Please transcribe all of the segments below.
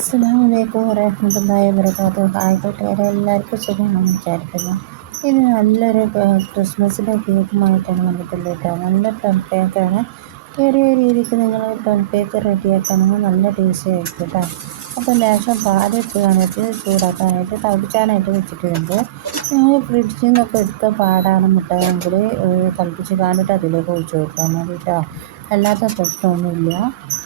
അസ്സലാമലൈക്കും വരഹമുല്ലാ വബറകാതുഹു ഹായ് കൂട്ടുകാരെ എല്ലാവർക്കും സുഖമാണെന്ന് വിചാരിക്കുന്നു. ഇത് നല്ലൊരു ക്രിസ്മസിന്റെ കേക്കുമായിട്ടാണ് വന്നിട്ടുള്ളത് കേട്ടോ നല്ല പ്ലം കേക്കാണ് ചെറിയ രീതിക്ക് നിങ്ങൾ പ്ലം കേക്ക് റെഡിയാക്കുകയാണെങ്കിൽ നല്ല ടേസ്റ്റ് ആയിരിക്കും കേട്ടോ അപ്പോൾ ലേശം പാലിട്ട് കാണിച്ച് ചൂടാക്കാനായിട്ട് തളിച്ചാനായിട്ട് വെച്ചിട്ടുണ്ട്. ഞങ്ങൾ ഫ്രിഡ്ജിൽ നിന്നൊക്കെ എടുത്ത പാടാണ് മുട്ടയെങ്കിൽ തളിപ്പിച്ച് കാണിട്ട് അതിലേക്ക് ഒഴിച്ച് കൊടുക്കാൻ മതി കേട്ടോ അല്ലാത്ത പ്രശ്നമൊന്നുമില്ല.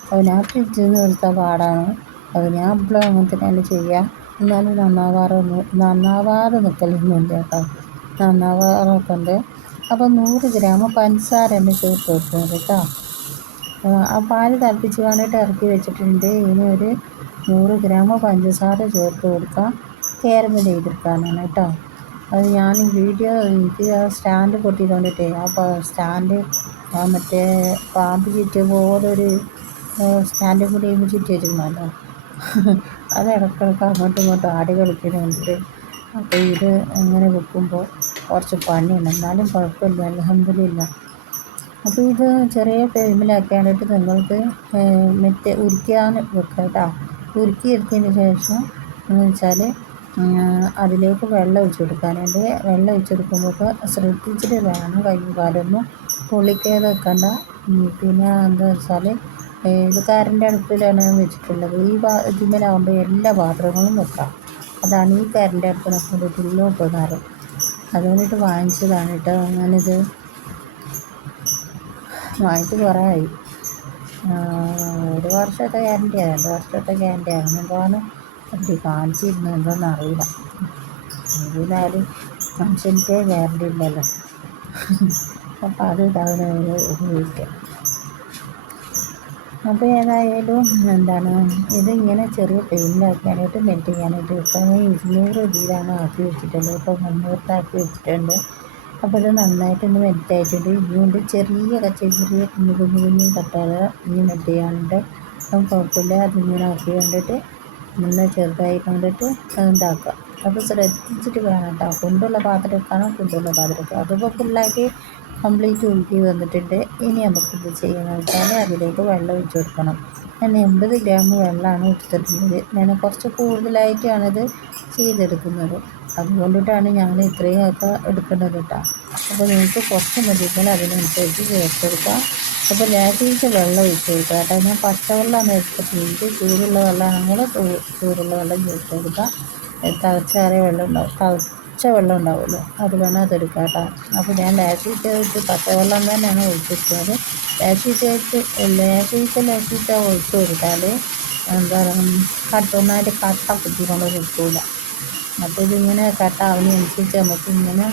അപ്പോൾ ഞാൻ ഫ്രിഡ്ജിൽ നിന്ന് എടുത്ത പാടാണ്. അത് ഞാൻ എപ്പോഴും അങ്ങനെ തന്നെയാണ് ചെയ്യുക എന്നാലും നന്നാവാറൊന്നും നന്നാവാതെ നിൽക്കലൊന്നുമില്ല കേട്ടോ. നന്നാവാറൊക്കെ ഉണ്ട്. അപ്പോൾ നൂറ് ഗ്രാം പഞ്ചസാര തന്നെ ചേർത്ത് വെക്കുന്നത് കേട്ടോ. ആ പാൽ തിളപ്പിച്ച് വേണ്ടിയിട്ട് ഇറക്കി വെച്ചിട്ടുണ്ട്. ഇനി ഒരു നൂറ് ഗ്രാം പഞ്ചസാര ചേർത്ത് കൊടുക്കാം. കേരമ ചെയ്തെടുക്കാനാണ് കേട്ടോ. അത് ഞാൻ വീഡിയോ എനിക്ക് ആ സ്റ്റാൻഡ് പൊട്ടിക്കൊണ്ടിട്ടേ ആ സ്റ്റാൻഡ് മറ്റേ പാമ്പ് ചുറ്റിയ പോലെ ഒരു സ്റ്റാൻഡും കൂടി ചുറ്റി വെച്ചിരുന്നല്ലോ അത് ഇടക്കിടക്ക് അങ്ങോട്ടും ഇങ്ങോട്ടും ആടി കളിക്കുന്നുണ്ട് അപ്പോൾ ഇത് ഇങ്ങനെ വെക്കുമ്പോൾ കുറച്ച് പണിയാണ് എന്നാലും കുഴപ്പമില്ല അലഹമില്ല അപ്പോൾ ഇത് ചെറിയ ഫ്ലെയിമിലാക്കിയാണ്ടിട്ട് നിങ്ങൾക്ക് മറ്റേ ഉരുക്കാൻ വെക്കുക കേട്ടോ ഉരുക്കി എടുത്തതിന് ശേഷം എന്ന് വെച്ചാൽ അതിലേക്ക് വെള്ളം ഒഴിച്ചു കൊടുക്കാനുണ്ട് വെള്ളം ഒഴിച്ചു കൊടുക്കുമ്പോൾ ശ്രദ്ധിച്ചിട്ട് വേണം കഴിഞ്ഞ കാലമൊന്നും പൊള്ളിക്കാതെ വെക്കണ്ട. പിന്നെ എന്താ വെച്ചാൽ ഇത് അടുത്തിലാണ് അടുപ്പിലാണ് വെച്ചിട്ടുള്ളത്? ഈ ഇതിന്മേലാകുമ്പോൾ എല്ലാ പാത്രങ്ങളും വെക്കാം. അതാണ് ഈ കറണ്ട് അടുപ്പിനെ കൊണ്ടിട്ടുള്ള ഉപകാരം. അതുകൊണ്ടിട്ട് വാങ്ങിച്ചതാണ് കേട്ടോ. ഞാനിത് വാങ്ങിച്ച് കുറേ ആയി. ഒരു വർഷത്തെ ഗ്യാരണ്ടിയാണ് രണ്ട് വർഷത്തെ ഗ്യാരണ്ടിയാണ് എന്താണ് അത് കാണിച്ചിരുന്നുണ്ടോയെന്ന് അറിയില്ല. എന്തായാലും മനുഷ്യന്റെ ഗ്യാരണ്ടി ഇല്ലല്ലോ. അപ്പോൾ അത് ഇതാണ് ഉപയോഗിക്കുക അപ്പോൾ ഏതായാലും എന്താണ് ഇങ്ങനെ ചെറിയ പെയിന്റാക്കാനായിട്ട് മെൽറ്റ് ചെയ്യാനായിട്ട് ഇപ്പം ഇരുന്നൂറ് ഇതിലാണ് ആക്കി വെച്ചിട്ടുള്ളത്. ഇപ്പം മുന്നൂറത്താക്കി വെച്ചിട്ടുണ്ട്. അപ്പോൾ ഇത് നന്നായിട്ടൊന്ന് മെൽറ്റ് ആയിട്ടുണ്ട്. ഇതുകൊണ്ട് ചെറിയ കച്ച ചെറിയ കുഞ്ഞു കുഞ്ഞു കുഞ്ഞു കട്ടകൾ ഇനി മെൽറ്റ് ചെയ്യാനുണ്ട്. അപ്പം കുഴപ്പമില്ല. അതിങ്ങനെ ആക്കി കണ്ടിട്ട് നല്ല ചെറുതായി കണ്ടിട്ട് ഉണ്ടാക്കുക അപ്പോൾ ശ്രദ്ധിച്ചിട്ട് വേണം കേട്ടോ. കൊണ്ടുള്ള പാത്രം എടുക്കാനോ കൊണ്ടുള്ള പാത്രം എടുക്കുക അതിപ്പോൾ ഫുള്ളാക്കി കംപ്ലീറ്റ് ഉരുക്കി വന്നിട്ടുണ്ട്. ഇനി നമുക്കിത് ചെയ്യുന്നത് വെച്ചാൽ അതിലേക്ക് വെള്ളം ഒഴിച്ച് കൊടുക്കണം. ഞാൻ എൺപത് ഗ്രാം വെള്ളമാണ് എടുത്തിട്ടുള്ളത്. ഞാൻ കുറച്ച് കൂടുതലായിട്ടാണിത് ചെയ്തെടുക്കുന്നത്. അതുകൊണ്ടിട്ടാണ് ഞങ്ങൾ ഇത്രയൊക്കെ എടുക്കുന്നത് കേട്ടോ. അപ്പോൾ നിങ്ങൾക്ക് കുറച്ച് മതിയെങ്കിൽ അതിനനുസരിച്ച് ചേർത്തെടുക്കാം അപ്പോൾ ലേശീച്ച വെള്ളം ഒഴിച്ച് കൊടുക്കുക കേട്ടോ. ഞാൻ പച്ചവെള്ളമാണ് എടുത്തിട്ടുള്ളത്. ചൂടുള്ള വെള്ളമാണെങ്കിൽ ചൂടുള്ള വെള്ളം ചേർത്ത് കൊടുക്കുക തിളച്ചാറിയ വെള്ളം ഉണ്ടാവും. പച്ച വെള്ളം ഉണ്ടാവുമല്ലോ അത് വേണം അതെടുക്കാം കേട്ടോ അപ്പോൾ ഞാൻ ലേശീച്ച വെച്ച് പച്ചവെള്ളം തന്നെയാണ് ഒഴിച്ചിട്ടത്. ലേശീച്ച വെച്ച് ലേശീച്ച ലേശീച്ച ഒഴിച്ച് കൊടുത്താൽ എന്താ കട്ട ഒന്നായിട്ട് കട്ട കുത്തിക്കൊണ്ട് കിട്ടൂല. അപ്പോൾ ഇതിങ്ങനെ കട്ട ആവുന്നതനുസരിച്ച് നമുക്ക് ഇങ്ങനെ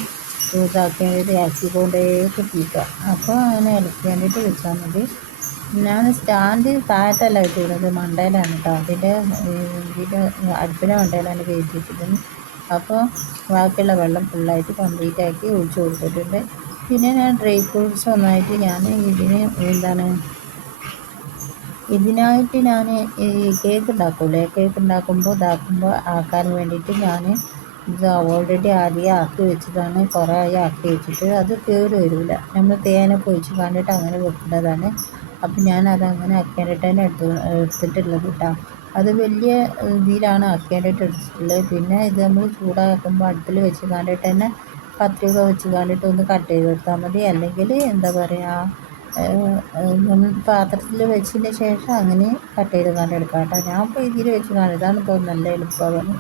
ഇതാക്കി വേണ്ടിയിട്ട് ഇളക്കിക്കൊണ്ടേ കുത്തിക്കുക അപ്പോൾ അങ്ങനെ ഇളക്കി വേണ്ടിയിട്ട് വെച്ചാൽ മതി. ഞാൻ സ്റ്റാൻഡ് താഴത്തല്ല കിട്ടിയിരുന്നത് മണ്ടയിലാണ് കേട്ടോ അതിന്റെ ഇതിന്റെ അടുപ്പിന്റെ മണ്ടയിലാണ് കയറ്റി വെച്ചിരുന്നത് അപ്പോൾ ബാക്കിയുള്ള വെള്ളം ഫുള്ളായിട്ട് കംപ്ലീറ്റ് ആക്കി ഒഴിച്ചു കൊടുത്തിട്ടുണ്ട്. പിന്നെ ഞാൻ ഡ്രൈ ഫ്രൂട്ട്സ് ഒന്നായിട്ട് ഞാൻ ഇതിന് എന്താണ് ഇതിനായിട്ട് ഞാൻ ഈ കേക്ക് ഉണ്ടാക്കൂലേ? കേക്ക് ഉണ്ടാക്കുമ്പോൾ ഇതാക്കുമ്പോൾ ആക്കാൻ വേണ്ടിയിട്ട് ഞാൻ ഇത് ഓൾറെഡി ആദ്യം ആക്കി വെച്ചതാണ്. കുറേ ആയി ആക്കി വെച്ചിട്ട് അത് കയറി വരില്ല നമ്മൾ തേനൊക്കെ ഒഴിച്ച് കണ്ടിട്ട് അങ്ങനെ വെക്കേണ്ടതാണ്. അപ്പം ഞാൻ അതങ്ങനെ ആക്കിയിട്ട് തന്നെ എടുത്ത് എടുത്തിട്ടുള്ളത് കേട്ടോ. അത് വലിയ ഇതിലാണ് ആക്കിയാലായിട്ട് എടുത്തിട്ടുള്ളത് പിന്നെ ഇത് നമ്മൾ ചൂടാക്കുമ്പോൾ അടുപ്പിൽ വെച്ച് കണ്ടിട്ട് തന്നെ കത്രിക വെച്ച് കണ്ടിട്ട് ഒന്ന് കട്ട് ചെയ്ത് കൊടുത്താൽ മതി. അല്ലെങ്കിൽ എന്താ പറയുക പാത്രത്തിൽ വെച്ചതിന് ശേഷം അങ്ങനെ കട്ട് ചെയ്ത് കണ്ട് എടുക്കാം കേട്ടോ. ഞാൻ ഇപ്പോൾ ഇതിൽ വെച്ച് കാണും ഇതാണ് ഇപ്പോൾ നല്ല എളുപ്പമാണ്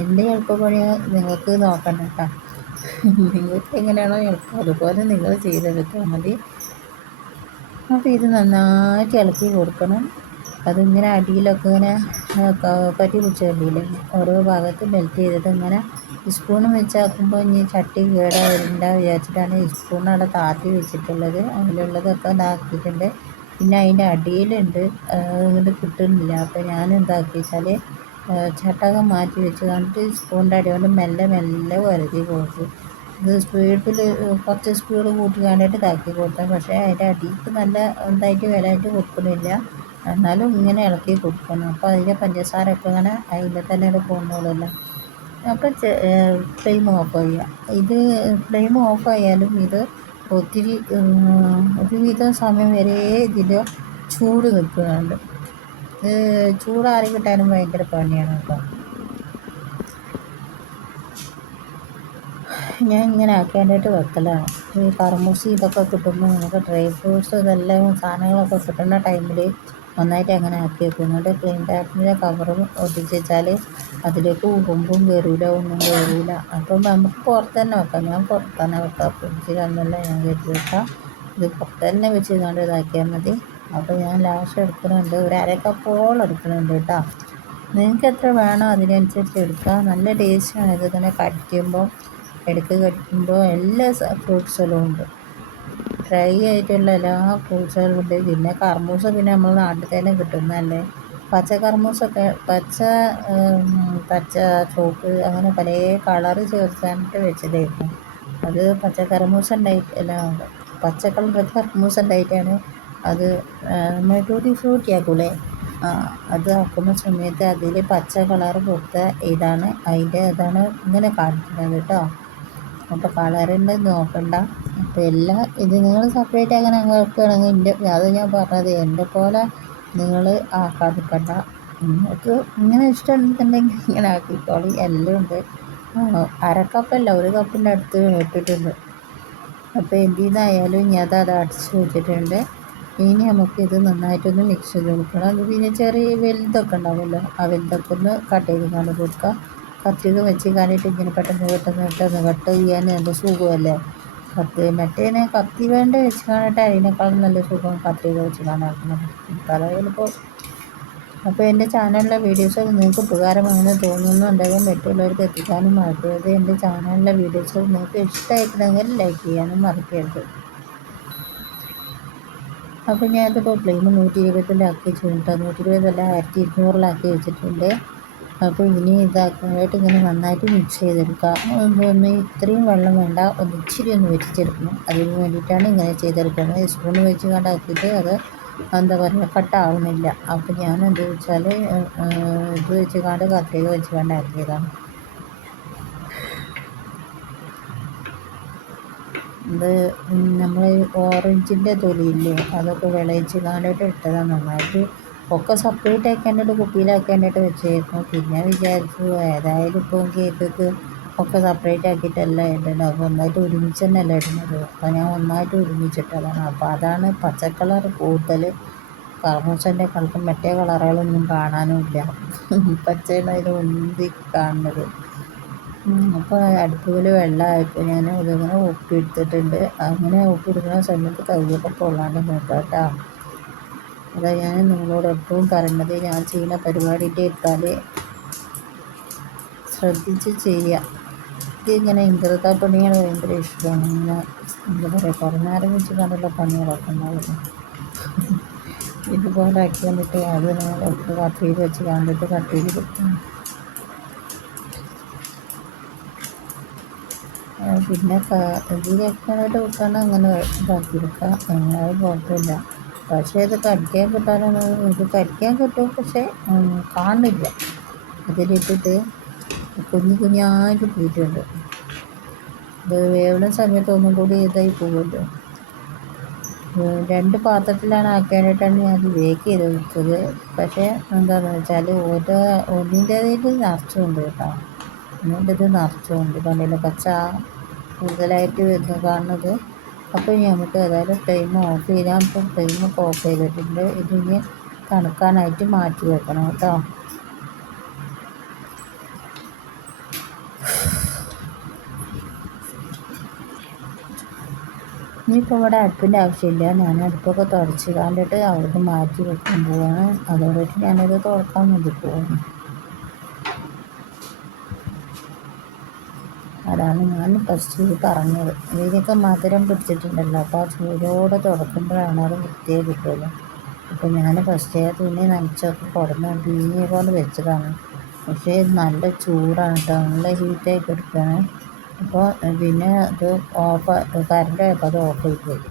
എന്റെ എളുപ്പപ്പണി നിങ്ങൾക്ക് നോക്കണ്ട കേട്ടോ. നിങ്ങൾക്ക് എങ്ങനെയാണോ എളുപ്പം. അതുപോലെ നിങ്ങൾ ചെയ്തെടുത്താൽ മതി. അപ്പോൾ ഇത് നന്നായിട്ട് ഇളക്കി കൊടുക്കണം. അതിങ്ങനെ അടിയിലൊക്കെ ഇങ്ങനെ പറ്റി പിടിച്ച കണ്ടില്ലേ? ഓരോ ഭാഗത്ത് മെൽറ്റ് ചെയ്തിട്ട് ഇങ്ങനെ സ്പൂൺ വെച്ചാക്കുമ്പോൾ ഇനി ചട്ടി കേടാവില്ല വിചാരിച്ചിട്ടാണ് സ്പൂൺ അവിടെ താത്തി വെച്ചിട്ടുള്ളത്. അതിലുള്ളതൊക്കെ ഇതാക്കിയിട്ടുണ്ട് പിന്നെ അതിന്റെ അടിയിലുണ്ട്. ഇങ്ങോട്ട് കിട്ടുന്നില്ല. അപ്പോൾ ഞാൻ എന്താക്കി വെച്ചാൽ ചട്ടകം മാറ്റി വെച്ച് കണ്ടിട്ട് സ്പൂണിന്റെ അടി കൊണ്ട് മെല്ലെ മെല്ലെ വരതി കൊടുത്തു ഇത് സ്പീഡിൽ കുറച്ച് സ്പീഡ് കൂട്ടി കണ്ടിട്ട് ഇതാക്കി കൊടുത്തു പക്ഷേ അതിന്റെ അടിക്ക് നല്ല എന്തായിട്ട് വിലയായിട്ട് കൊടുക്കുന്നില്ല എന്നാലും ഇങ്ങനെ ഇളക്കി കൊടുക്കണം. അപ്പോൾ അതിന്റെ പഞ്ചസാരയൊക്കെ ഇങ്ങനെ അതിൽ തന്നെ പോകുന്നുള്ളൂ അപ്പോൾ ഫ്ലെയിം ഓഫ് ചെയ്യുക ഇത് ഫ്ലെയിം ഓഫ് ആയാലും ഇത് ഒത്തിരി ഒരുവിധം സമയം വരെ ഇതിൽ ചൂട് നിൽക്കുന്നുണ്ട്. ചൂടാറി കിട്ടാനും ഭയങ്കര പണിയാണ് കേട്ടോ. ഞാൻ ഇങ്ങനെ ആക്കേണ്ടിയിട്ട് വെക്കലാണ് ഈ കർമൂസി ഇതൊക്കെ കിട്ടുമ്പോൾ നമുക്ക് ഡ്രൈ ഫ്രൂട്ട്സ് ഇതെല്ലാം സാധനങ്ങളൊക്കെ കിട്ടുന്ന ടൈമിൽ നന്നായിട്ട് അങ്ങനെ ആക്കി വെക്കും. എന്നിട്ട് ക്ലീൻ ടാപ്പിന്റെ കവറും ഒട്ടിച്ചാൽ അതിലേക്ക് ഉറുമ്പും കയറില്ല ഒന്നും കയറില്ല അപ്പം നമുക്ക് പുറത്ത് തന്നെ വെക്കാം. ഞാൻ പുറത്ത് തന്നെ വെക്കാം. ഫ്രിഡ്ജിലൊന്നുമല്ല ഞാൻ കയറ്റി വെക്കാം ഇത് പുറത്ത് തന്നെ വെച്ച് ഇതുകൊണ്ട് ഇതാക്കിയാൽ മതി. അപ്പോൾ ഞാൻ ലാഷ് എടുക്കുന്നുണ്ട്. ഒരു അര കപ്പോളം എടുക്കുന്നുണ്ട് കേട്ടോ. നിങ്ങൾക്ക് എത്ര വേണോ അതിനനുസരിച്ച് എടുക്കുക നല്ല ടേസ്റ്റാണ് ഇത് തന്നെ കടിക്കുമ്പോൾ എടുക്ക് കടിക്കുമ്പോൾ എല്ലാ ഫ്രൂട്ട്സെല്ലാം ഉണ്ട്. ഡ്രൈ ആയിട്ടുള്ള എല്ലാ ഫ്രൂട്ട്സുകളും ഉണ്ട്. പിന്നെ കർമൂസ പിന്നെ നമ്മൾ നാട്ടിൽ തന്നെ കിട്ടുന്നതല്ലേ? പച്ച കർമൂസൊക്കെ പച്ച പച്ച ചോപ്പ് അങ്ങനെ പല കളറ് ചേർത്താനിട്ട് വെച്ചതായിരുന്നു. അത് പച്ച കർമൂസ ഉണ്ടായിട്ട് അല്ല പച്ച കളർ കർമൂസ ഉണ്ടായിട്ടാണ് അത് നമ്മൾ ടൂട്ടി ഫ്രൂട്ടി ആക്കൂലേ അത് ആക്കുന്ന സമയത്ത് അതിൽ പച്ച കളർ കൊടുത്ത ഇതാണ് അതിന്റെ ഇതാണ് ഇങ്ങനെ കാണിക്കുന്നത് കേട്ടോ. അപ്പോൾ കളറുണ്ട് നോക്കണ്ട. അപ്പോൾ എല്ലാം ഇത് നിങ്ങൾ സെപ്പറേറ്റ് അങ്ങനെ വെക്കുകയാണെങ്കിൽ എന്റെ അത് ഞാൻ പറഞ്ഞത് എന്റെ പോലെ നിങ്ങൾ ആക്കാതിക്കണ്ട നിങ്ങൾക്ക് ഇങ്ങനെ ഇഷ്ടമുണ്ടെന്നുണ്ടെങ്കിൽ ഇങ്ങനെ ആക്കിക്കോളി. എല്ലാം ഉണ്ട്. അര കപ്പല്ല ഒരു കപ്പിന്റെ അടുത്ത് ഇട്ടിട്ടുണ്ട്. അപ്പോൾ എന്തിനായാലും ഞാൻ അത് അടച്ച് വെച്ചിട്ടുണ്ട്. ഇനി നമുക്ക് ഇത് നന്നായിട്ടൊന്ന് മിക്സ് ചെയ്ത് കൊടുക്കണം. അത് പിന്നെ ചെറിയ വലുതൊക്കെ ഉണ്ടാവുമല്ലോ. ആ വലുതൊക്കെ ഒന്ന് കട്ട് ചെയ്ത് കൊടുക്കുക കത്തിയൊക്കെ വെച്ച് കാലിട്ട് ഇങ്ങനെ പെട്ടെന്ന് പെട്ടെന്ന് പെട്ടെന്ന് കട്ട് ചെയ്യാൻ നല്ല സുഖമല്ലേ? കത്തി മറ്റേനെ കത്തി വേണ്ട വെച്ച് കാണിട്ട് അതിനേക്കാളും നല്ല സുഖം കത്രിക വെച്ച് കാണാക്കുന്നത് പല ചിലപ്പോൾ അപ്പോൾ എന്റെ ചാനലിലെ വീഡിയോസ് നിങ്ങൾക്ക് ഉപകാരമാണെന്ന് തോന്നുന്നുണ്ടെങ്കിൽ മറ്റുള്ളവർക്ക് എത്തിക്കാനും മറക്കരുത്. എന്റെ ചാനലിലെ വീഡിയോസ് നിങ്ങൾക്ക് ഇഷ്ടമായിട്ടുണ്ടെങ്കിൽ ലൈക്ക് ചെയ്യാനും മറക്കരുത്. അപ്പോൾ ഞാനിപ്പോൾ ഫ്ലെയിം നൂറ്റി ഇരുപതിലാക്കി വെച്ചിട്ടുണ്ട് നൂറ്റി ഇരുപതല്ല ആയിരത്തി ഇരുന്നൂറിലാക്കി വെച്ചിട്ടുണ്ട്. അപ്പോൾ ഇനി ഇതാക്കാനായിട്ട് ഇങ്ങനെ നന്നായിട്ട് മിക്സ് ചെയ്തെടുക്കുക. ഇത്രയും വെള്ളം വേണ്ട. ഒന്ന് ഇച്ചിരി ഒന്ന് വെച്ചെടുക്കണം അതിന് വേണ്ടിയിട്ടാണ് ഇങ്ങനെ ചെയ്തെടുക്കുന്നത്. സ്പൂൺ വെച്ച് കണ്ടാക്കിയിട്ട് അത് എന്താ പറയുക കട്ടാവുന്നില്ല അപ്പോൾ ഞാൻ എന്താ വെച്ചാൽ ഇത് വെച്ച് കണ്ട് കത്തിയത് വെച്ച് കണ്ടാക്കിയതാണ്. ഇത് നമ്മൾ ഓറഞ്ചിന്റെ തൊലിയില്ലേ അതൊക്കെ വിളയിച്ച് കാണ്ടിട്ട് ഇട്ടതാണ് നന്നായിട്ട്. ഒക്കെ സെപ്പറേറ്റ് ആക്കാനായിട്ട് കുപ്പിയിലാക്കാനായിട്ട് വെച്ചായിരുന്നു പിന്നെ വിചാരിച്ചു ഏതായാലും ഇപ്പം കേക്കൊക്കെ ഒക്കെ സെപ്പറേറ്റ് ആക്കിയിട്ടല്ല ഇടേണ്ടത് അപ്പോൾ ഒന്നായിട്ട് ഒരുമിച്ച് തന്നെയല്ല ഇടുന്നത്. അപ്പോൾ ഞാൻ ഒന്നായിട്ട് ഒരുമിച്ചിട്ടതാണ്. അപ്പോൾ അതാണ് പച്ചക്കളർ കളർ കൂടുതൽ കർമൂസന്റെ കളർക്ക് മറ്റേ കളറുകളൊന്നും കാണാനുമില്ല. പച്ചയാണ് അതിൽ ഒന്തി കാണുന്നത്. അപ്പോൾ അടുപ്പുകൾ വെള്ളമായപ്പോൾ ഞാൻ ഇതിങ്ങനെ ഒപ്പിയെടുത്തിട്ടുണ്ട് അങ്ങനെ ഒപ്പിയെടുക്കുന്ന സമയത്ത് കൈയൊക്കെ പൊള്ളാണ്ട് നോക്കാം കേട്ടോ. അതാ ഞാൻ നിങ്ങളോട് എപ്പോഴും പറയുന്നത് ഞാൻ ചെയ്യുന്ന പരിപാടിന്റെ ഇട്ടാൽ ശ്രദ്ധിച്ച് ചെയ്യുക. ഇതിങ്ങനെ ഇന്ദ്രത പണികൾ ഭയങ്കര ഇഷ്ടമാണ്. ഇങ്ങനെ എന്താ പറയുക കുറേ വെച്ച് കണ്ടുള്ള പണികളൊക്കെ ഉണ്ടാവുന്നു ഇതുപോലെ ആക്കി വന്നിട്ട് അത് നമ്മളൊക്കെ കട്ട് ചെയ്ത് വെച്ച് കണ്ടിട്ട് കട്ട് ചെയ്ത് കൊടുക്കും. പിന്നെ ഇതിലേക്കാനായിട്ട് വെക്കാണ് അങ്ങനെ ഇതാക്കി വെക്കാം അങ്ങനെ കുഴപ്പമില്ല. പക്ഷേ ഇത് കടിക്കാൻ കിട്ടാനൊന്നും എനിക്ക് കടിക്കാൻ കിട്ടും പക്ഷേ കാണില്ല അതിലിട്ടിട്ട് കുഞ്ഞു കുഞ്ഞായിട്ട് പോയിട്ടുണ്ട് ഇത് വേവുന്ന സമയത്ത് ഒന്നും കൂടി ഇതായി പോകുമല്ലോ. രണ്ട് പാത്രത്തിലാണ് ആക്കാനായിട്ടാണ് ഞാൻ അത് ബേക്ക് ചെയ്ത് വെച്ചത് പക്ഷേ എന്താണെന്ന് വെച്ചാൽ ഓരോ ഒന്നിന്റേതിൽ നിറച്ചുണ്ട് കേട്ടോ. ഒന്നിന്റെ ഇത് നിറച്ചുണ്ട്. കണ്ടില്ല പച്ച കൂടുതലായിട്ട് വരുന്നു കാണുന്നത്. അപ്പോൾ ഇനി നമുക്ക് ഏതായാലും ഫ്ലെയിം ഓഫ് ചെയ്താൽ ഇപ്പം ഫ്ലെയിം ഓഫ് ചെയ്തിട്ടുണ്ട്. ഇതിന് തണുക്കാനായിട്ട് മാറ്റി വെക്കണം കേട്ടോ. ഇനിയിപ്പോൾ ഇവിടെ അടുപ്പിന്റെ ആവശ്യമില്ല. ഞാൻ അടുപ്പൊക്കെ തുടച്ച് കണ്ടിട്ട് അവിടുന്ന് മാറ്റി വെക്കാൻ പോവാണ്. അതോടൊപ്പം ഞാനത് തുറക്കാൻ വേണ്ടി പോകുന്നു അതാണ് ഞാൻ ഫസ്റ്റ് പറഞ്ഞത്. ഇതിനൊക്കെ മധുരം പിടിച്ചിട്ടുണ്ടല്ലോ. അപ്പോൾ ആ ചൂടോടെ തുടക്കുമ്പോഴാണ് അത് വൃത്തിയെ കിട്ടുള്ളൂ. അപ്പോൾ ഞാൻ ഫസ്റ്റ് തുണി നനച്ചൊക്കെ കൊടുന്ന് ബീഞ്ഞ പോലെ വെച്ചതാണ്. പക്ഷേ നല്ല ചൂടാണ് കേട്ടോ നല്ല ഹീറ്റായി കിടക്കുകയാണ് അപ്പോൾ പിന്നെ അത് ഓഫ് കറണ്ട് ആയപ്പോൾ അത് ഓഫ് ചെയ്ത് പോയി.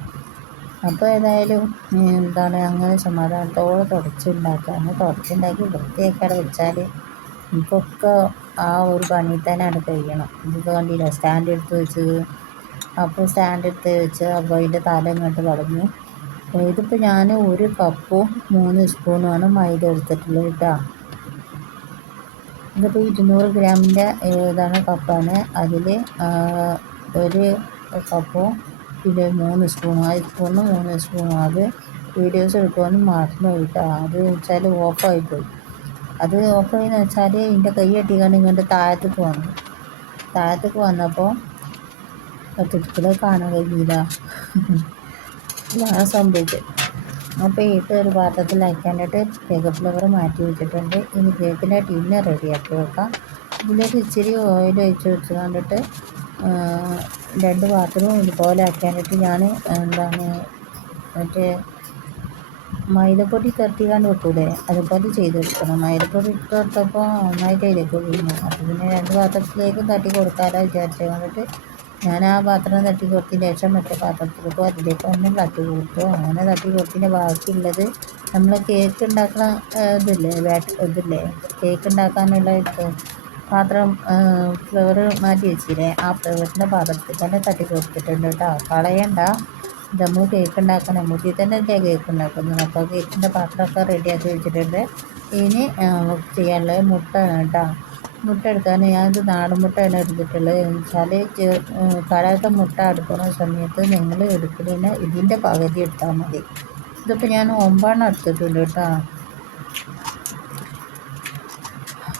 അപ്പോൾ ഏതായാലും എന്താണ് അങ്ങനെ സമാധാനത്തോടെ തുടച്ചുണ്ടാക്കുക അങ്ങനെ തുടച്ചുണ്ടാക്കി വൃത്തിയാക്കാതെ വെച്ചാൽ നമുക്കൊക്കെ ആ ഒരു പണി തന്നെയാണ് കഴിയണം. ഇത് കണ്ടില്ല സ്റ്റാൻഡ് എടുത്ത് വെച്ച് അപ്പോൾ സ്റ്റാൻഡ് എടുത്ത് വെച്ച് അപ്പോൾ അതിന്റെ തല ഇങ്ങോട്ട് കളഞ്ഞു ഇതിപ്പോൾ ഞാൻ ഒരു കപ്പും മൂന്ന് സ്പൂണുമാണ് മൈദ എടുത്തിട്ടുള്ളത് കേട്ടോ. ഇതിപ്പോൾ ഇരുന്നൂറ് ഗ്രാമിന്റെ ഇതാണ് കപ്പാണ്. അതിൽ ഒരു കപ്പും പിന്നെ മൂന്ന് സ്പൂണും ആ സ്പൂണും മൂന്ന് സ്പൂണും അത് വീഡിയോസ് എടുക്കുവാനും മറന്നു കേട്ടോ. അത് വെച്ചാൽ ഓഫായി പോയി. അത് ഓഫായെന്ന് വെച്ചാൽ എന്റെ കൈ കെട്ടിക്കാണ്ട് ഇങ്ങോട്ട് താഴത്തേക്ക് വന്നു. താഴത്തേക്ക് വന്നപ്പോൾ തിടുക്കലെ കാണാൻ കഴിഞ്ഞില്ല ഇതാണ് സംഭവിച്ചത്. അപ്പോൾ ഇത് ഒരു പാത്രത്തിലാക്കാനായിട്ട് കേക്ക് ഫ്ലവർ മാറ്റി വെച്ചിട്ടുണ്ട്. ഇനി കേക്കിന്റെ ടിന്ന് റെഡിയാക്കി വെക്കാം. ഇതിലേക്ക് ഇച്ചിരി ഓയിൽ ഒഴിച്ച് വെച്ച് കണ്ടിട്ട് രണ്ട് പാത്രവും ഇതുപോലെ ആക്കാനായിട്ട് ഞാൻ എന്താണ് മറ്റേ മൈദപ്പൊടി തട്ടിക്കാണ്ട് വെക്കൂലേ? അതുപോലെ ചെയ്തെടുക്കണം. മൈദപ്പൊടി ഇട്ട് കൊടുത്തപ്പോൾ നന്നായിട്ട് അതിലേക്ക് വീണു അപ്പോൾ പിന്നെ രണ്ട് പാത്രത്തിലേക്കും തട്ടി കൊടുക്കാമല്ലോ വിചാരിച്ചു. കണ്ടിട്ട് ഞാൻ ആ പാത്രം തട്ടി കൊടുത്തതിന് ശേഷം മറ്റേ പാത്രത്തിലേക്കും അതിലേക്ക് ഒന്നും തട്ടി കൊടുത്തു. അങ്ങനെ തട്ടി കൊടുത്തതിന്റെ ബാക്കിയുള്ളത് നമ്മൾ കേക്ക് ഉണ്ടാക്കുന്ന ഇതില്ലേ ബാറ്റ് ഇതില്ലേ കേക്ക് ഉണ്ടാക്കാനുള്ള പാത്രം ഫ്ലവർ മാറ്റി വെച്ചില്ലേ? ആ ഫ്ലവറിന്റെ പാത്രത്തിൽ തന്നെ തട്ടി കൊടുത്തിട്ടുണ്ട് കേട്ടോ. കളയണ്ട. നമ്മൾ കേക്ക് ഉണ്ടാക്കാൻ നമുക്ക് തന്നെ അല്ലേ കേക്ക് ഉണ്ടാക്കുന്നത് അപ്പോൾ കേക്കിന്റെ പാത്രമൊക്കെ റെഡിയാക്കി വെച്ചിട്ടുണ്ട്. ഇനി ചെയ്യാനുള്ളത് മുട്ട കേട്ടോ മുട്ട എടുക്കാൻ ഞാനിത് നാടൻ മുട്ടയാണ് എടുത്തിട്ടുള്ളത്. വെച്ചാൽ കാലത്ത് മുട്ട എടുക്കുന്ന സമയത്ത് നിങ്ങൾ എടുക്കുന്നതിന് ഇതിന്റെ പകുതി എടുത്താൽ മതി. ഇതിപ്പോൾ ഞാൻ ഒമ്പാണ് എടുത്തിട്ടുണ്ട് കേട്ടോ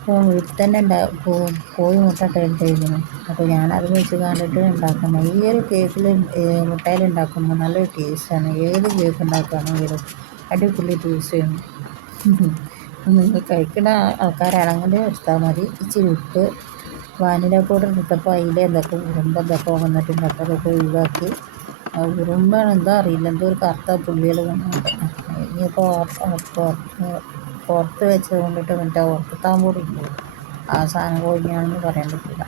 അപ്പോൾ വീട്ടിൽ തന്നെ ഉണ്ടാ കോഴി മുട്ട ഇട്ടിരുന്നു അപ്പോൾ ഞാനത് വെച്ച് കണ്ടിട്ട് ഉണ്ടാക്കുന്നത് ഈ ഒരു കേക്കിൽ മുട്ടയിൽ ഉണ്ടാക്കുമ്പോൾ നല്ലൊരു ടേസ്റ്റാണ്. ഏത് കേക്ക് ഉണ്ടാക്കുകയാണെങ്കിലും അടിപൊളി ടേസ്റ്റാണ്. നിങ്ങൾ കഴിക്കുന്ന ആൾക്കാരാണെങ്കിൽ എടുത്താൽ മതി. ഇച്ചിരി ഉപ്പ് വാനില പൗഡർ എടുത്തപ്പോൾ അതിൽ എന്തൊക്കെ ഉറുമ്പ് എന്തൊക്കെ വന്നിട്ടുണ്ട് അപ്പോൾ ഒഴിവാക്കി. ഉറുമ്പാണ് എന്താ അറിയില്ല. എന്തോ ഒരു കറുത്ത പുള്ളികൾ വന്നിട്ട് ഇനിയിപ്പോൾ പുറത്ത് വെച്ചത് കൊണ്ടിട്ട് മറ്റേ ഉറക്കത്താൻ കൂടി ആ സാധനം കൊഴിഞ്ഞാണെന്ന് പറയാൻ പറ്റില്ല.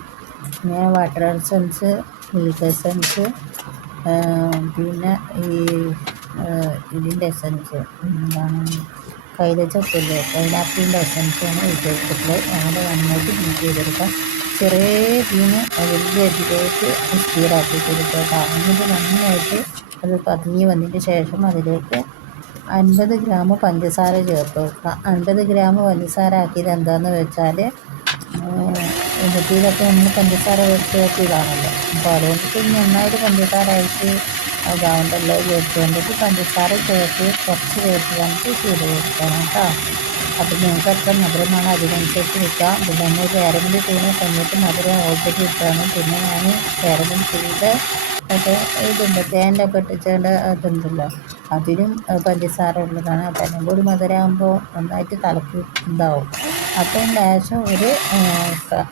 പിന്നെ വാട്ടർ എസൻസ് മിൽക്ക് എസൻസ് പിന്നെ ഈ ഇതിന്റെ എസൻസ് എന്താണ്? കൈതച്ചപ്പില്ലേ പൈനാപ്പിളിന്റെ എസൻസാണ് ഉപയോഗിച്ചിട്ടുള്ളത് ഞങ്ങൾ നന്നായിട്ട് ബീറ്റ് ചെയ്തെടുക്കാം. ചെറിയ തീന് വലിയ ഇതിലേക്ക് സ്പീഡാക്കി കൊടുക്കുക എന്നിട്ട് നന്നായിട്ട് അത് പതിഞ്ഞ് വന്നതിന് ശേഷം അതിലേക്ക് അൻപത് ഗ്രാം പഞ്ചസാര ചേർത്ത്. കൊടുക്കുക അൻപത് ഗ്രാം പഞ്ചസാര ആക്കിയത് എന്താണെന്ന് വെച്ചാൽ എന്നിട്ടിതൊക്കെ നമ്മൾ പഞ്ചസാര ചേർത്തിയതാണല്ലോ അപ്പോൾ അതുകൊണ്ടിട്ട് നന്നായിട്ട് പഞ്ചസാര ആയിട്ട് ഇതാവണ്ടല്ലോ ചേർത്ത് കൊണ്ടിട്ട് പഞ്ചസാര ചേർത്ത് കുറച്ച് ചേർത്ത് നമുക്ക് ചെയ്ത് കൊടുക്കണം കേട്ടോ. അപ്പോൾ നിങ്ങൾക്ക് എത്ര മധുരമാണ് അതിനനുസരിച്ച് വിൽക്കാം പിന്നെ നമ്മൾ കാരമൽ ചെയ്യുന്ന സമയത്ത് മധുരം ഓൾറെഡി ഇട്ടാണ് പിന്നെ ഞാൻ വേറെ ചെയ്ത് മറ്റേ ഇതുണ്ട് തേന്റെ ഒക്കെ ഇട്ടിച്ചേണ്ട ഇതുണ്ടല്ലോ. അതിനും പഞ്ചസാര ഉള്ളതാണ് അപ്പം അതിനും കൂടി മധുരമാകുമ്പോൾ നന്നായിട്ട് തലക്ക് ഉണ്ടാവും അപ്പം ലേശം ഒരു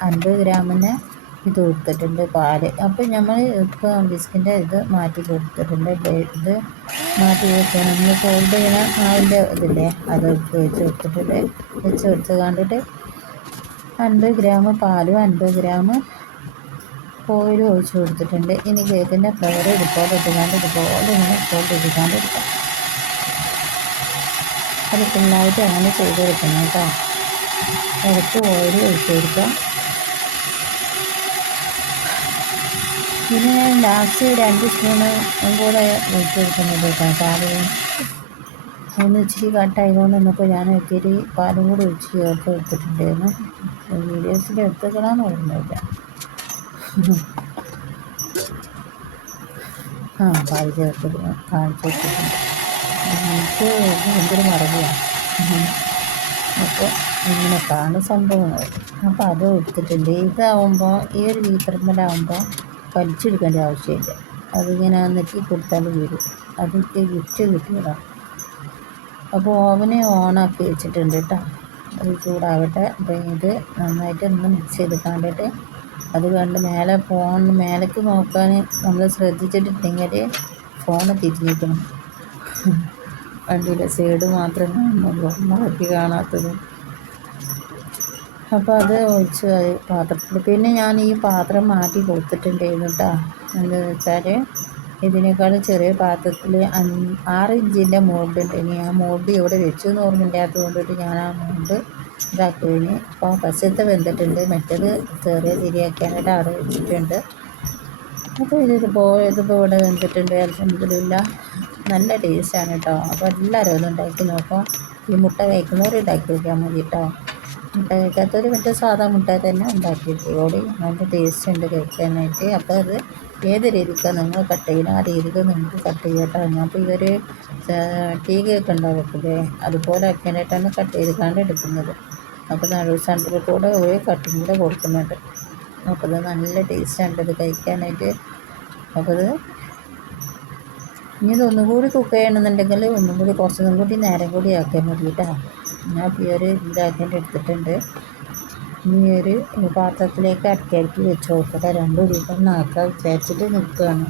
അൻപത് ഗ്രാമിന് ഇത് കൊടുത്തിട്ടുണ്ട് പാൽ. അപ്പം നമ്മൾ ഇപ്പോൾ ബിസ്കിന്റെ ഇത് മാറ്റി കൊടുത്തിട്ടുണ്ട്. ഇത് മാറ്റി കൊടുത്താൽ നമ്മൾ ഫോൾഡ് ചെയ്യുന്ന അതിന്റെ ഇതില്ലേ അത് വെച്ച് കൊടുത്തിട്ടുണ്ട്. വെച്ച് കൊടുത്ത് കണ്ടിട്ട് അൻപത് ഗ്രാം പാലും അൻപത് ഗ്രാം ഓയിലും ഒഴിച്ചു കൊടുത്തിട്ടുണ്ട്. ഇനി കേക്കിന്റെ ഫ്ലവർ ഇതുപോലെ ഇട്ടുകൊണ്ട് ഇതുപോലെ ഇങ്ങനെ ഇട്ടുകൊണ്ട് ചെയ്തുകൊണ്ട് എടുക്കാം. അത് ഫുള്ളായിട്ട് അങ്ങനെ ചെയ്ത് കൊടുക്കണം കേട്ടോ. ഇടയ്ക്ക് ഓയിൽ ഒഴിച്ച് കൊടുക്കാം. പിന്നെ ഞാൻ ലാസ്റ്റ് രണ്ട് സ്പൂണ് കൂടെ ഒഴിച്ച് കൊടുക്കുന്നത് കേട്ടോ. പാലും. ഒന്ന് ഇച്ചിരി കട്ടായതുകൊണ്ട് നമുക്ക് ഞാൻ ഇത്തിരി പാലും കൂടി ഒഴിച്ച് ചേർത്ത് കൊടുത്തിട്ടുണ്ടായിരുന്നു. വീഡിയോസിൽ എടുത്തുകളാന്ന് ഓർമ്മയില്ല ആ പാൽ ചേർത്ത് കാണിച്ചു കൊടുത്തിട്ടുണ്ട് എനിക്ക് ഭയങ്കര മറവിയാണ് അപ്പോൾ ഇങ്ങനെയൊക്കെയാണ് സംഭവങ്ങൾ അപ്പോൾ അത് എടുത്തിട്ടുണ്ട്. ഇതാവുമ്പോൾ ഈ ഒരു വീത്രമ്മലാവുമ്പോൾ വലിച്ചെടുക്കേണ്ട ആവശ്യമില്ല. അതിങ്ങനെ നെറ്റി കൊടുത്താൽ വരും അതൊക്കെ ഗിഫ്റ്റ് കിട്ടിയതാണ് അപ്പോൾ ഓവനെ ഓണാക്കി വെച്ചിട്ടുണ്ട് കേട്ടോ. അത് ചൂടാകട്ടെ അപ്പോൾ ഇത് നന്നായിട്ട് ഒന്ന് മിക്സ് ചെയ്ത് കണ്ടിട്ട് അത് കണ്ട് മേലെ ഫോൺ മേലേക്ക് നോക്കാൻ നമ്മൾ ശ്രദ്ധിച്ചിട്ടുണ്ടെങ്കിൽ ഫോൺ തിരിഞ്ഞിരിക്കണം. വണ്ടിയിലെ സൈഡ് മാത്രം കാണുന്നുള്ളൂ. ബാക്കി കാണാത്തത്. അപ്പോൾ അത് ഒഴിച്ച് പാത്രത്തിൽ പിന്നെ ഞാൻ ഈ പാത്രം മാറ്റി കൊടുത്തിട്ടുണ്ടായിരുന്നു കേട്ടോ എന്താണെന്ന് വെച്ചാൽ ഇതിനേക്കാൾ ചെറിയ പാത്രത്തിൽ ആറ് ഇഞ്ചിന്റെ മോൾഡ് ഉണ്ട് ഇനി ആ മോൾഡ് ഇവിടെ വെച്ചു എന്ന് ഓർമ്മയില്ലാത്തത് കൊണ്ടിട്ട് ഞാൻ ആ മോൾഡ് ഇതാക്കി അപ്പോൾ പശുത്ത് വെന്തിട്ടുണ്ട് മറ്റേത് ചെറിയ തിരിയാക്കാനായിട്ട് അവിടെ വെച്ചിട്ടുണ്ട് അപ്പോൾ ഇതിപ്പോൾ ഇതിപ്പോൾ ഇവിടെ വെന്തിട്ടുണ്ട് അലഹമില്ല നല്ല ടേസ്റ്റാണ് കേട്ടോ. അപ്പോൾ എല്ലാവരും ഒന്ന് ഉണ്ടാക്കി നോക്കാം. ഈ മുട്ട കഴിക്കുന്നവർ ഉണ്ടാക്കി വയ്ക്കാൻ മതി കേട്ടോ. മുട്ട കഴിക്കാത്തവർ മറ്റേ സാധാ മുട്ട തന്നെ ഉണ്ടാക്കി വെക്കോടി നല്ല ടേസ്റ്റ് ഉണ്ട് കഴിക്കാനായിട്ട്. അപ്പോൾ അത് ഏത് രീതിക്കാണ് നിങ്ങൾ കട്ട് ചെയ്യണം ആ രീതിക്ക് നിങ്ങൾക്ക് കട്ട് ചെയ്യട്ടോ. ഞാൻ അപ്പോൾ ഇവർ ടീ കേക്ക് ഉണ്ടാക്കത്തില്ലേ അതുപോലെ അക്കാനായിട്ടാണ് കട്ട് ചെയ്തിട്ടാണ് എടുക്കുന്നത്. അപ്പോൾ നടുവ് സെന്ററിൽ കൂടെ ഒരു കട്ടിങ് കൂടെ കൊടുക്കുന്നുണ്ട്. അപ്പോൾ ഇത് നല്ല ടേസ്റ്റാണ് ഇത് കഴിക്കാനായിട്ട് അപ്പോൾ ഇത് ഇനി ഇതൊന്നും കൂടി കുക്ക് ചെയ്യണമെന്നുണ്ടെങ്കിൽ ഒന്നും കൂടി കുറച്ചൊന്നും കൂടി നേരം കൂടി ആക്കിയാൽ മതി കേട്ടോ ഞാൻ ഇപ്പോൾ ഈ ഒരു ഇതാക്കേണ്ടി എടുത്തിട്ടുണ്ട്. ഇനി ഒരു പാത്രത്തിലേക്ക് അടക്കി അടക്കി വെച്ച് നോക്കട്ടെ. രണ്ടു ദിവസം ആക്കാൻ വിചാരിച്ചിട്ട് നിൽക്കുകയാണ്.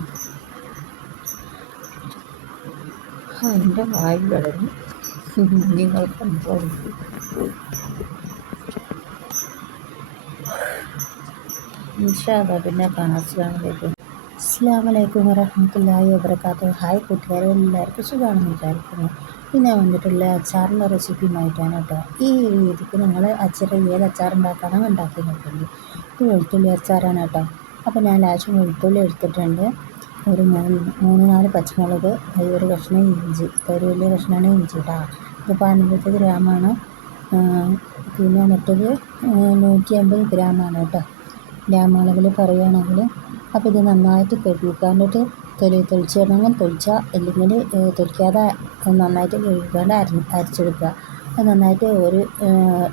അതിന്റെ വായു വളരും നിങ്ങൾ ഇൻഷാല്ല പിന്നെ കാണാം. അസ്സാം വലൈക്കും അസ്സാം വലൈക്കും വബർക്കാത്തു ഹായ് കൂട്ടുകാരെ എല്ലാവർക്കും സുഖമാണെന്ന് വിചാരിക്കുന്നു. പിന്നെ വന്നിട്ടുള്ള അച്ചാറിന്റെ റെസിപ്പിയുമായിട്ടാണ് കേട്ടോ. ഈ രീതിക്ക് നിങ്ങൾ അച്ചാർ ഏത് അച്ചാർ ഉണ്ടാക്കാനോ ഉണ്ടാക്കി നോക്കുന്നത്. ഇത് വെളുത്തുള്ളി അച്ചാറാണ് കേട്ടോ. അപ്പോൾ ഞാൻ ലാസ്റ്റ് വെളുത്തുള്ളി എടുത്തിട്ടുണ്ട്. ഒരു മൂന്ന് മൂന്ന് നാല് പച്ചമുളക് ഒരു കഷ്ണം ഇഞ്ചി. ഒരു വലിയ കഷ്ണമാണ് ഇഞ്ചി കേട്ടോ ഇതിപ്പോൾ അൻപത് ഗ്രാമാണ്. പിന്നെ മറ്റത് നൂറ്റി അമ്പത് ഗ്രാമാണ് കേട്ടോ. ഗ്രാമളവിൽ പറയുകയാണെങ്കിൽ അപ്പോൾ ഇത് നന്നായിട്ട് കഴുകിക്കാണ്ടിട്ട് തൊലി തൊലിച്ചിടണമെങ്കിൽ തൊലിച്ചാൽ അല്ലെങ്കിൽ തൊലിക്കാതെ നന്നായിട്ട് കഴുകിക്കാണ്ട് അര അരച്ചെടുക്കുക. അത് നന്നായിട്ട് ഒരു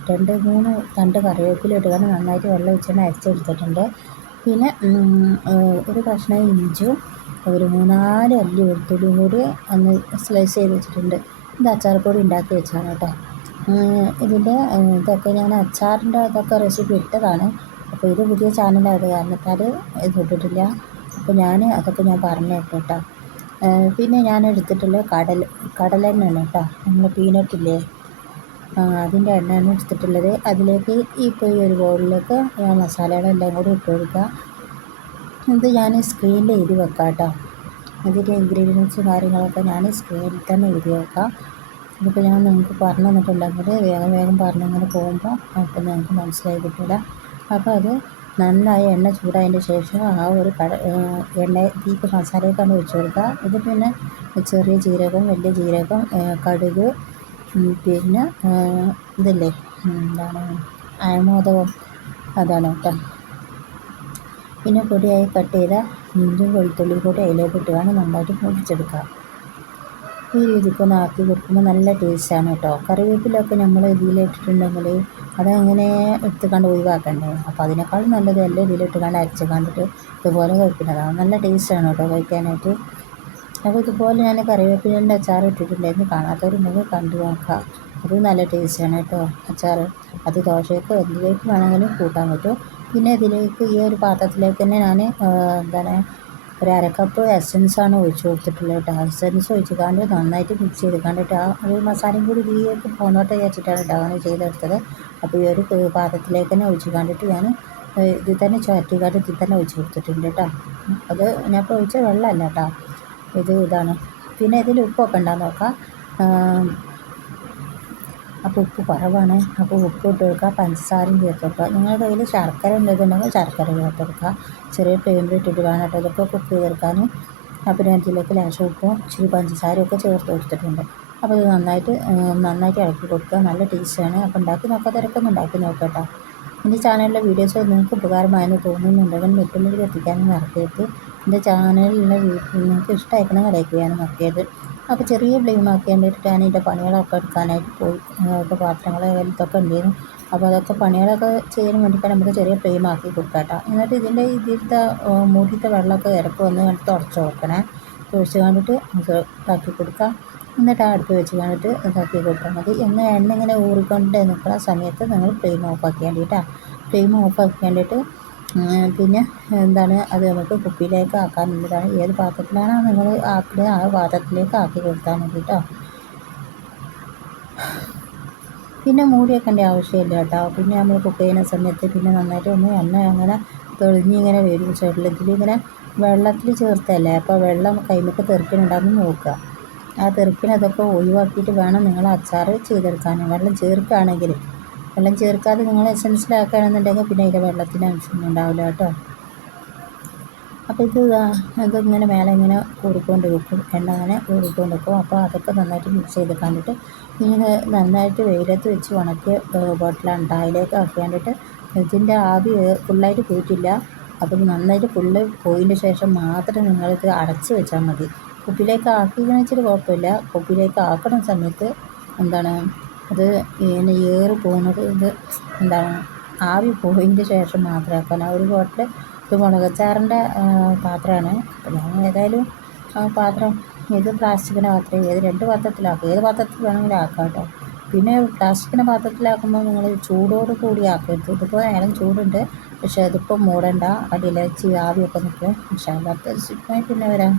രണ്ട് മൂന്ന് രണ്ട് കറിവേപ്പില ഇട്ടുകൊണ്ട് നന്നായിട്ട് വെള്ളം ഒഴിച്ചുകൊണ്ട് അരച്ചെടുത്തിട്ടുണ്ട്. പിന്നെ ഒരു കഷ്ണം ഇഞ്ചും ഒരു മൂന്നാൽ അല്ലി വെളുത്തുള്ളിയും കൂടി അന്ന് സ്ലൈസ് ചെയ്ത് വെച്ചിട്ടുണ്ട്. ഇത് അച്ചാർപ്പൊടി ഉണ്ടാക്കി വെച്ചാണ് കേട്ടോ. ഇതിന്റെ ഇതൊക്കെ ഞാൻ അച്ചാറിന്റെ ഇതൊക്കെ റെസിപ്പി ഇട്ടതാണ്. അപ്പോൾ ഇത് പുതിയ ചാനലായത് കാരണത്താൽ ഇത് ഇട്ടിട്ടില്ല. അപ്പോൾ ഞാൻ അതൊക്കെ ഞാൻ പറഞ്ഞു കേട്ടോ പിന്നെ ഞാൻ എടുത്തിട്ടുള്ള കടൽ കടലെണ്ണയാണ് കേട്ടോ. നമ്മൾ പീനട്ടില്ലേ അതിന്റെ എണ്ണയാണ് എടുത്തിട്ടുള്ളത്. അതിലേക്ക് ഇപ്പോൾ ഈ ഒരു ബോളിലേക്ക് ഞാൻ മസാലകളെല്ലാം കൂടി ഇട്ട് കൊടുക്കുക ഇത് ഞാൻ സ്ക്രീനിൽ എഴുതി വെക്കാം കേട്ടോ. അതിന്റെ ഇൻഗ്രീഡിയൻസ് കാര്യങ്ങളൊക്കെ ഞാൻ സ്ക്രീനിൽ തന്നെ എഴുതി വെക്കാം. ഇതിപ്പോൾ ഞാൻ നിങ്ങൾക്ക് പറഞ്ഞു തന്നിട്ടുണ്ടെങ്കിൽ വേഗം വേഗം പറഞ്ഞിങ്ങനെ പോകുമ്പോൾ അപ്പോൾ ഞങ്ങൾക്ക് മനസ്സിലായി കിട്ടില്ല അപ്പോൾ അത് നന്നായി എണ്ണ ചൂടായതിന് ശേഷം ആ ഒരു കട എണ്ണ ഇതിലേക്ക് മസാലയൊക്കെയാണ് ഒഴിച്ച് കൊടുക്കുക. ഇത് പിന്നെ ചെറിയ ജീരകം വലിയ ജീരകം കടുക് പിന്നെ ഇതില്ലേ എന്താണ് അയമോദകം അതാണ് കേട്ടോ. പിന്നെ പൊടിയായി കട്ട് ചെയ്ത ഇഞ്ചും വെളുത്തുള്ളിയും കൂടി അതിലേക്ക് ഇട്ടുകയാണ് നന്നായിട്ട് പൊടിച്ചെടുക്കുക ഈ രീതിക്കൊന്ന് ആക്കി കൊടുക്കുമ്പോൾ നല്ല ടേസ്റ്റാണ് കേട്ടോ. കറിവേപ്പിലൊക്കെ നമ്മൾ ഇതിലിട്ടിട്ടുണ്ടെങ്കിൽ അതങ്ങനെ എടുത്ത് കണ്ട് ഒഴിവാക്കണ്ടേ? അപ്പോൾ അതിനേക്കാളും നല്ലത് എല്ലാം ഇതിലിട്ട് കണ്ട് അരച്ച് കണ്ടിട്ട് ഇതുപോലെ കഴിക്കുന്നതാണ് നല്ല ടേസ്റ്റാണ് കേട്ടോ കഴിക്കാനായിട്ട്. അപ്പോൾ ഇതുപോലെ ഞാൻ കറിവേപ്പിലേന്റെ അച്ചാർ ഇട്ടിട്ടുണ്ടായിരുന്നു. കാണാത്തവരുണ്ടെങ്കിൽ കണ്ടു നോക്കാം അത് നല്ല ടേസ്റ്റാണ് കേട്ടോ അച്ചാർ. അത് ദോശയൊക്കെ എന്തിലേക്ക് വേണമെങ്കിലും കൂട്ടാൻ പറ്റും. പിന്നെ ഇതിലേക്ക് ഈ ഒരു പാത്രത്തിലേക്ക് തന്നെ ഞാൻ എന്താണ് ഒരു അരക്കപ്പ് എസൻസാണ് ഒഴിച്ചു കൊടുത്തിട്ടുള്ളത് കേട്ടോ. എസൻസ് ഒഴിച്ചിക്കാണ്ട് നന്നായിട്ട് മിക്സ് ചെയ്ത് കണ്ടിട്ട് ആ ഒരു മസാലയും കൂടി ഇതിലേക്ക് പോന്നോട്ടെ വിചാരിച്ചിട്ടാണ് കേട്ടോ അങ്ങനെ ചെയ്തെടുത്തത്. അപ്പോൾ ഈ ഒരു പാത്രത്തിലേക്ക് തന്നെ ഒഴിച്ച് കണ്ടിട്ട് ഞാൻ ഇതിൽ തന്നെ ചുരറ്റിക്കാട്ട് ഇതിൽ തന്നെ ഒഴിച്ച് കൊടുത്തിട്ടുണ്ട് കേട്ടോ. അത് ഞാൻ ഇപ്പോൾ ഒഴിച്ച വെള്ളമല്ല കേട്ടോ. ഇത് ഇതാണ്. പിന്നെ ഇതിൽ ഉപ്പൊക്കെ ഉണ്ടാകുന്ന നോക്കാം. അപ്പോൾ ഉപ്പ് കുറവാണ്. അപ്പോൾ ഉപ്പ് ഇട്ട് കൊടുക്കുക പഞ്ചസാരയും ചേർത്ത് കൊടുക്കുക നിങ്ങളുടെ കയ്യിൽ ശർക്കര ഉണ്ടെന്നുണ്ടെങ്കിൽ ശർക്കര ചേർത്ത് കൊടുക്കുക ചെറിയ പേമ്പ് ഇട്ടിട്ട് വേണം കേട്ടോ. ഇതൊക്കെ കുക്ക് ചെയ്തെടുക്കാൻ അപ്പോൾ ഞാൻ ഇതിലേക്ക് ലേശം ഉപ്പും ഇച്ചിരി പഞ്ചസാരയൊക്കെ ചേർത്ത് കൊടുത്തിട്ടുണ്ട്. അപ്പോൾ ഇത് നന്നായിട്ട് നന്നായിട്ട് ഇളക്കി കൊടുക്കുക. നല്ല ടേസ്റ്റാണ് അപ്പോൾ ഉണ്ടാക്കി നോക്കാത്തവരൊക്കെ ഒന്ന് ഉണ്ടാക്കി നോക്കുക എന്റെ ചാനലിലെ വീഡിയോസ് നിങ്ങൾക്ക് ഉപകാരമായെന്ന് തോന്നുന്നുണ്ടെങ്കിൽ മറ്റുള്ളവർക്ക് എത്തിക്കാനും മറക്കരുത്. എന്റെ ചാനലിലുള്ള നിങ്ങൾക്ക് ഇഷ്ടമായിരിക്കണം ചെയ്യാനും മറക്കരുത്. അപ്പോൾ ചെറിയ ബ്ലീമാക്കി വേണ്ടിയിട്ട് ഞാൻ എന്റെ പണികളൊക്കെ എടുക്കാനായിട്ട് പോയി. ഒക്കെ പാത്രങ്ങൾ ഇതൊക്കെ ഉണ്ടായിരുന്നു. അപ്പോൾ അതൊക്കെ പണികളൊക്കെ ചെയ്യാൻ വേണ്ടിയിട്ടാണ് നമുക്ക് ചെറിയ ഫ്ലെയിമാക്കി കൊടുക്കാം എന്നിട്ട് ഇതിന്റെ ഇതിലത്തെ മൂടിത്തെ വെള്ളമൊക്കെ ഇറക്കി വന്ന് കണ്ടിട്ട് തുടച്ച് നോക്കണേ. തുഴച്ച് കണ്ടിട്ട് നമുക്ക് ഇതാക്കി കൊടുക്കാം. എന്നിട്ട് ആ അടുപ്പ് വെച്ച് കണ്ടിട്ട് ഇതാക്കി കൊടുത്താൽ മതി. എന്ന് എണ്ണ ഇങ്ങനെ ഊറിക്കൊണ്ട് നിൽക്കുന്ന സമയത്ത് നിങ്ങൾ ഫ്ലെയിം ഓഫ് ആക്കി വേണ്ടിയിട്ടാണ് ഫ്ലെയിം ഓഫ് ആക്കി വേണ്ടിയിട്ട് പിന്നെ എന്താണ് അത് നമുക്ക് കുപ്പിയിലേക്ക് ആക്കാൻ വേണ്ടിയിട്ടാണ്. ഏത് പാത്രത്തിലാണോ നിങ്ങൾ ആക്കുന്നത് ആ പാത്രത്തിലേക്ക് ആക്കി കൊടുത്താൽ മതി കേട്ടോ. പിന്നെ മൂടി വെക്കേണ്ട ആവശ്യമില്ല കേട്ടോ. പിന്നെ നമ്മൾ കുക്ക് ചെയ്യുന്ന സമയത്ത് പിന്നെ നന്നായിട്ട് ഒന്ന് എണ്ണ അങ്ങനെ തെളിഞ്ഞിങ്ങനെ വരും. സൈഡിൽ ഇതിലിങ്ങനെ വെള്ളത്തിൽ ചേർത്തല്ലേ? അപ്പോൾ വെള്ളം കൈമൊക്കെ തെറിക്കുന്നുണ്ടാകുമ്പോൾ നോക്കുക. ആ തെറുപ്പിനതൊക്കെ ഒഴിവാക്കിയിട്ട് വേണം നിങ്ങൾ അച്ചാർ ചെയ്തെടുക്കാൻ. വെള്ളം ചേർക്കുകയാണെങ്കിൽ വെള്ളം ചേർക്കാതെ നിങ്ങൾ എസൻസിലാക്കുകയാണെന്നുണ്ടെങ്കിൽ പിന്നെ അതിന്റെ വെള്ളത്തിന് ആവശ്യമൊന്നും ഉണ്ടാവില്ല കേട്ടോ. അപ്പോൾ ഇത് ഇതിങ്ങനെ മേലെ ഇങ്ങനെ ഊറിക്കൊണ്ട് വെക്കും എണ്ണ അങ്ങനെ ഊറിക്കൊണ്ട് വെക്കും അപ്പോൾ അതൊക്കെ നന്നായിട്ട് മിക്സ് ചെയ്ത് കണ്ടിട്ട് ഇങ്ങനെ നന്നായിട്ട് വെയിലത്ത് വെച്ച് ഉണക്കിയ ബോട്ടിലാണ് ടായിലേക്ക് ആക്കി കണ്ടിട്ട് ഇതിന്റെ ആവി ഫുള്ളായിട്ട് പോയിട്ടില്ല. അപ്പം നന്നായിട്ട് ഫുള്ള് പോയതിന് ശേഷം മാത്രം നിങ്ങളിത് അടച്ച് വെച്ചാൽ മതി. കുപ്പിയിലേക്ക് ആക്കിയെന്ന് വെച്ചിട്ട് കുഴപ്പമില്ല. കുപ്പിയിലേക്ക് ആക്കണ സമയത്ത് എന്താണ് അത് ഇങ്ങനെ ഏറി പോകുന്നത് ഇത് എന്താണ് ആവി പോയതിന്റെ ശേഷം മാത്രം ആക്കാൻ. ആ ഒരു ബോട്ടിൽ ഇത് മുളകച്ചാറിന്റെ പാത്രമാണ്. അപ്പോൾ ഞാൻ ഏതായാലും ആ പാത്രം ഏത് പ്ലാസ്റ്റിക്കിന്റെ പാത്രം ഏത് രണ്ട് പാത്രത്തിലാക്കും. ഏത് പാത്രത്തിൽ വേണമെങ്കിലും ആക്കാം കേട്ടോ. പിന്നെ പ്ലാസ്റ്റിക്കിന്റെ പാത്രത്തിലാക്കുമ്പോൾ നിങ്ങൾ ചൂടോട് കൂടി ആക്കരുത്. ഇതിപ്പോൾ നേരം ചൂടുണ്ട്. പക്ഷേ അതിപ്പോൾ മൂടണ്ട. അടിയിലെ ആവിയൊക്കെ നിൽക്കും. പക്ഷേ അല്ലാത്ത പിന്നെ വരാം.